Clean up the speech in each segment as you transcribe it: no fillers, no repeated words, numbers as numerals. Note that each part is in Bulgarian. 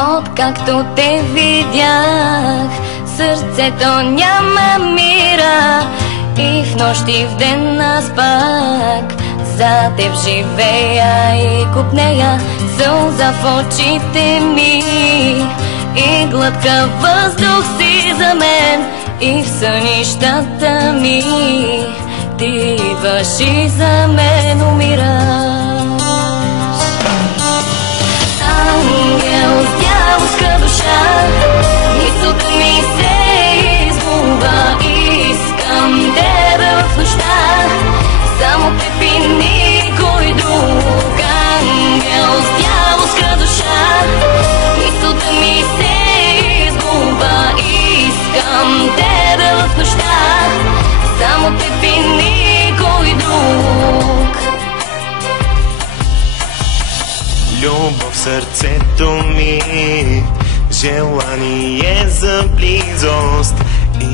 Откакто те видях, сърцето няма мира. И в нощ и в ден аз пак за теб живея и купнея. Сълза в очите ми и глътка въздух си за мен. И в сънищата ми ти идваш и за мен умираш. Ангел с дяволска душа, мисълта ми се изгуба. Искам тебе в нощта, само теб и никой друг. Ангел с дяволска душа, мисълта ми се изгуба. Искам тебе в нощта, само теб и никой друг. Любов в сърцето ми, желание за близост,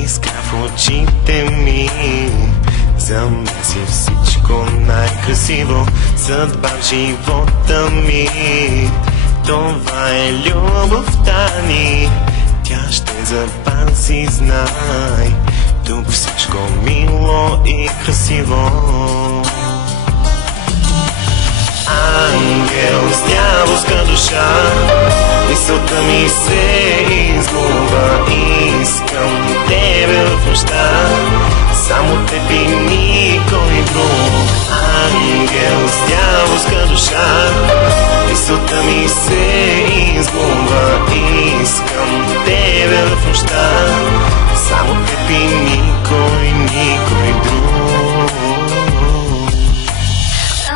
искра в очите ми. За мен си всичко най-красиво, съдба в живота ми. Това е любовта ни, тя ще запази, знай. Тук всичко мило и красиво. Ангел с дяволска душа, мисълта ми се изгуба. Искам тебе в нощта, само теб и никой друг. Ангел с дяволска душа, мисълта ми се изгуба. Искам тебе в нощта, само теб и никой друг.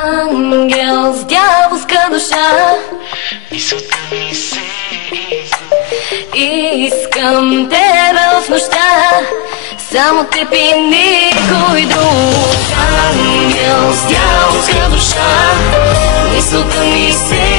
Ангел с дяволска душа, мисълта ми се изгуба. искам тебе в нощта, само теб и никой друг. Ангел с дяволска душа, мисълта ми се